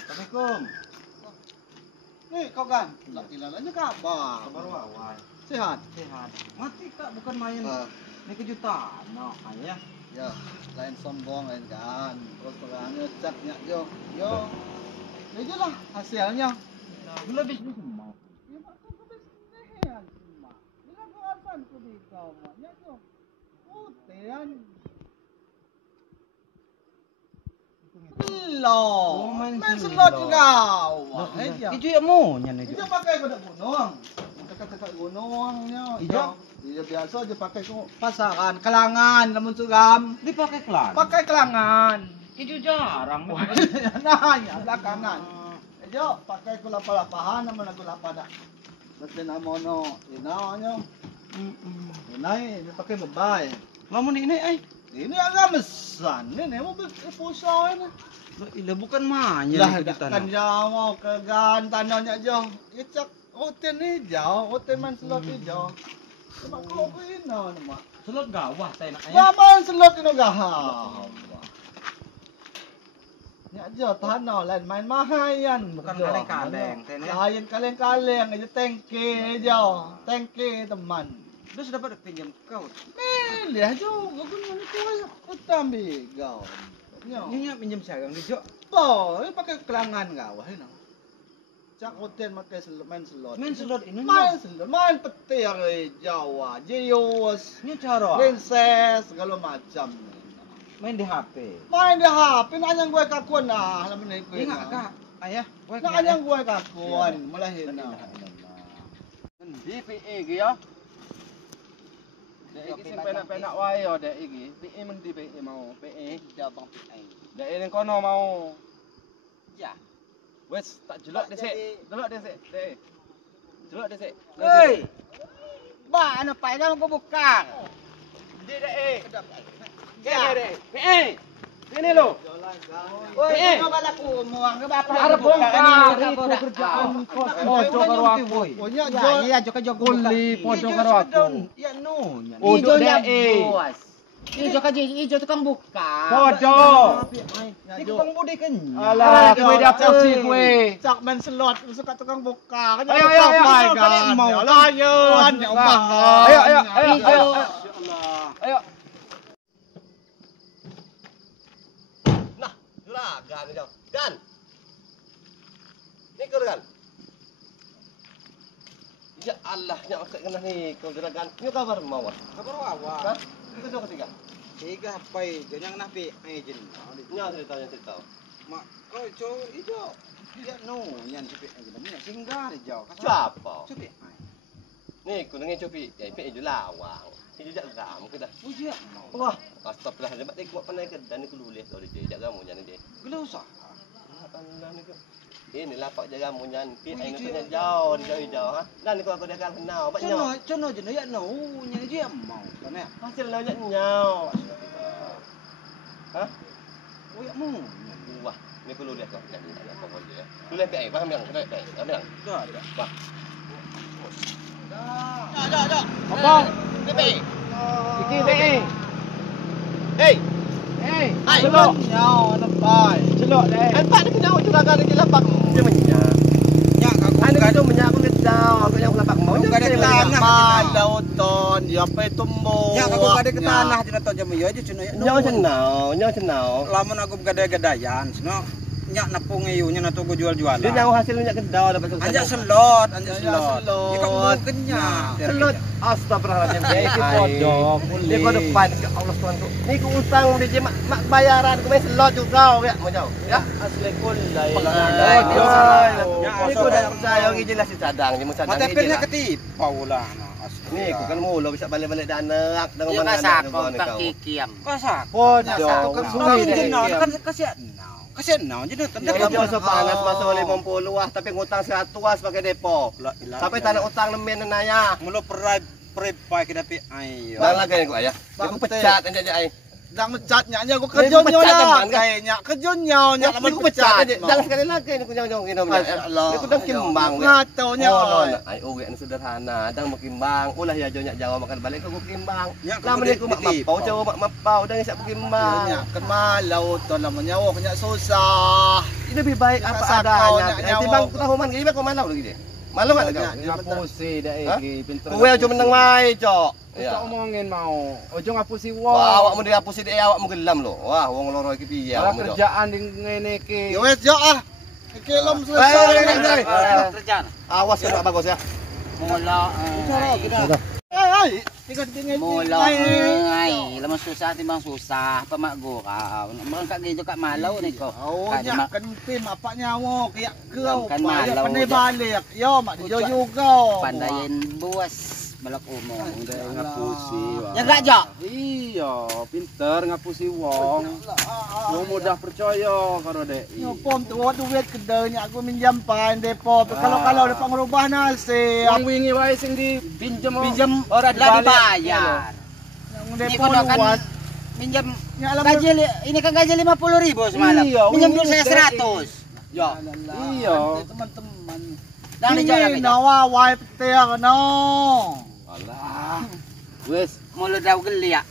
Assalamualaikum. Nih kau kan, tak kilalanya kabar. Kabar wawan. Sehat? Sehat. Mati kak, bukan main. Ini kejutan. No, ayah. Ya, lain sombong lain kan. Terus terangnya catnya yo. Ini lah hasilnya. Nah, lebih semua. Ya mak kau kebesaran semua. Ini kau asan kau di kau mak. Ya yo. Utian. Lo, main selot kau. Ijo ya mau nyan Ijo pakai pada gunung. Kakak gunungnya. Ijo? Ijo biasa aja pakai ke pasaran, kelangan, namun sugam. dipakai kelan. Pakai kelangan. Ijo jarang. Nah, ya belakangan. Ijo pakai kula palapahan namun aku lapada. Mesti namono, inanya. Inai dipakai bebay. Lamun ini ay. Ini agak mesan. Ini mau pusau ini. Ila bukan main Lah kejutan. kan jauh ke gan tanahnya jauh. Icak hotel ni jauh, hotel man slot hijau. Cuma kau ina nama. Selot gawah tay nak ayah. Gaman slot ino gaham. Nya aja tanah lain main mahayan. Bukan kaleng-kaleng, teh, ne? Lain kaleng-kaleng aja tengke jauh. Tengke teman. Terus dapat pinjam kau. Lihat juga guna itu utambi kau. Ini pinjam sarang di Jo. Ini pakai kelangan gawah ini. Cak hotel pakai main slot. Main selot ini. Main slot, main petir Jawa, Jios, Ini cara. Princess segala macam. Main di HP. Main di HP nanyang gue kakuan lah, lamun iku. Ingat kak, ayah. Nanyang gue kakuan, mulahin na. Di PE iki ya. Dek iki sing penak-penak wae ya dek iki. PE men di PE mau, PE. Jabang PE. Dek ning kono mau. Ya. Wes tak jelok dhisik. Jelok dhisik, Dek. Jelok dhisik. Hei. Ba, ano pa ina mo buka? Di Dek. Kene Dek. PE. Ini lo. Oy, ano bala ko mo ang bapa. Arep bongkar itu kerjaan kos pojo karo aku. Oh nya Iya, Jo ka Jo Kuli pojo karo aku. Ya no. Ijo Dek. Ijo tukang buka. Pojo. Iku pang budi kan. Alah, kowe dapet si kowe. Cak main slot suka tukang buka. Ayo, ayo, ayo. Mau layan ya umpah. Ayo. Ayo. Lah, gan jauh. Gan. Ni kau gan. Ya Allah, nya masak kena ni kau gerakan. Ni kabar mau. Kabar wawa. Kan? Ni kau ketiga. Tiga pai ganyang napi agent. Nya cerita. Mak kau Jo ijo. Ya no, nyan cipi agent. Nya singgah Jo. Siapa? Cipi. Ni kau nengin copi. Ya ipe itu lawang. Ini jak ram ke dah. Ujian. Wah, astagfirullah. Lepas ni buat pandai ke dan ni kau lulus kau dia jak ramu nya ni dia. Gelau sah. Allah ni kau. Ini lapak jaga ramu nya ni. Ai ni kau jauh, jauh ha. Dan ni kau dia kan kenal banyak. Cono je ya no, nyan je mau. Kan ya. Hasil nak nyau. Ha? Oh ya mau. Wah, ni perlu lihat kau. Jangan ada apa dia. Lu lihat PI, faham yang? Lihat PI, faham yang? Dah ada. Wah. Dah. Abang, PE. iki PI. Hey, Eh, Hai, Celok. nyau lepai. celok deh. Empat ni kena juragan di lapak. Dia menyak. ya aku Anda kena menyak aku ngedau, aku yang lapak mau. Aku ada tanah. Lauton, ya apa tumbuh. Ya aku ada ke tanah je datang jam ya je cuna ya. Nyawa cenau. Lamun aku gada-gadayan, sino nyak napung iunya natugo jual-jualan. Dia nyawa hasil minyak kedau dapat susah. Anjak selot, anjak Ya, selot. selot. Ya kan mungkinnya. Selot. Astagfirullahaladzim. Dia iki podok. Dia kau depan ke Allah Tuhanku. Ni ku utang dia mak bayaran ku main selot juga ya. Mau jauh. Ya. Asli kulai. Ya, ni ku dah percaya orang jelas si cadang je cadang. Mata pilnya ketipau lah. Ni ku kan mula bisa balik-balik dana ak dengan Ya mana kasak anak kau kau tak kau. kikiam. Kasak. Podok. Kan Sungai jenau dia. kan kasihan. Kasihan nau je datang. Dia biasa panas masuk 50 ah tapi ngutang 100 ah sebagai depo. Tapi tanah utang nemen naya. Mula perai pai kita pi ayo. Bang lagi aku ayah. Aku pecat anda ai. Dah mecatnya nya gua Ni kerja aku nyo pecat lah. teman, kan? Kayaknya kerja nyo nya Ya, lama aku pecat. pecat. Jalan sekali lagi ni kunyang-nyong ini. Allah. Ni ku dah kimbang. Ngataunya. Oh, no. Ai uwi anu sederhana, dang makimbang. Ulah ya jo nya Jawa makan balik aku kimbang. Ya, Lama ni ku mak mapau Jawa mak mapau dang isak kimbang. Nya kan malau to lama nyawa kenya susah. Ini lebih baik apa Sakau adanya. nya nyawa. Timbang tahu man gini kau malau lagi dia. Malu kan kau? Ngapusi dah Hah? pinter. Kowe aja meneng wae, Cok. Ya omongin mau. Ojo ngapusi Wah, wong. awakmu dihapusi dhek awakmu gelam lho. Wah, wong loro iki piye Ora awakmu, Cok? kerjaan di ngene iki. Ya wes yo ah. Iki lom Eh, selesai. Kerjaan. Awas kan Pak Bagus ya. Mula Ai, tiga tinggal. mula ay lamang susah timbang susah pamago ka mga kagido ka malaw ni ko Oh, nya kan tim apa nyawa kaya kau. Kan Payah malau pandai dia. balik. Yo, mak yo juga. pandayin buas balak umo Ngapusi. ya gak jo Iya, pinter ngapusi wong. Wong mudah percaya karo dek. Yo pom tu duit kedenya aku minjam pan depo. Kalau depa ngerubah nasib. Wong wingi wae sing dipinjem pinjam ora lah dibalik. dibayar Yang ini depo ko kan luas. minjam Nya alam gaji ini kan gaji 50.000 semalam Iya, minjam wingi dulu saya dek. 100 yo Iya. Teman-teman. dan di Ini jalan nawa wai petir no. Alah. Wes, mulut daw gelia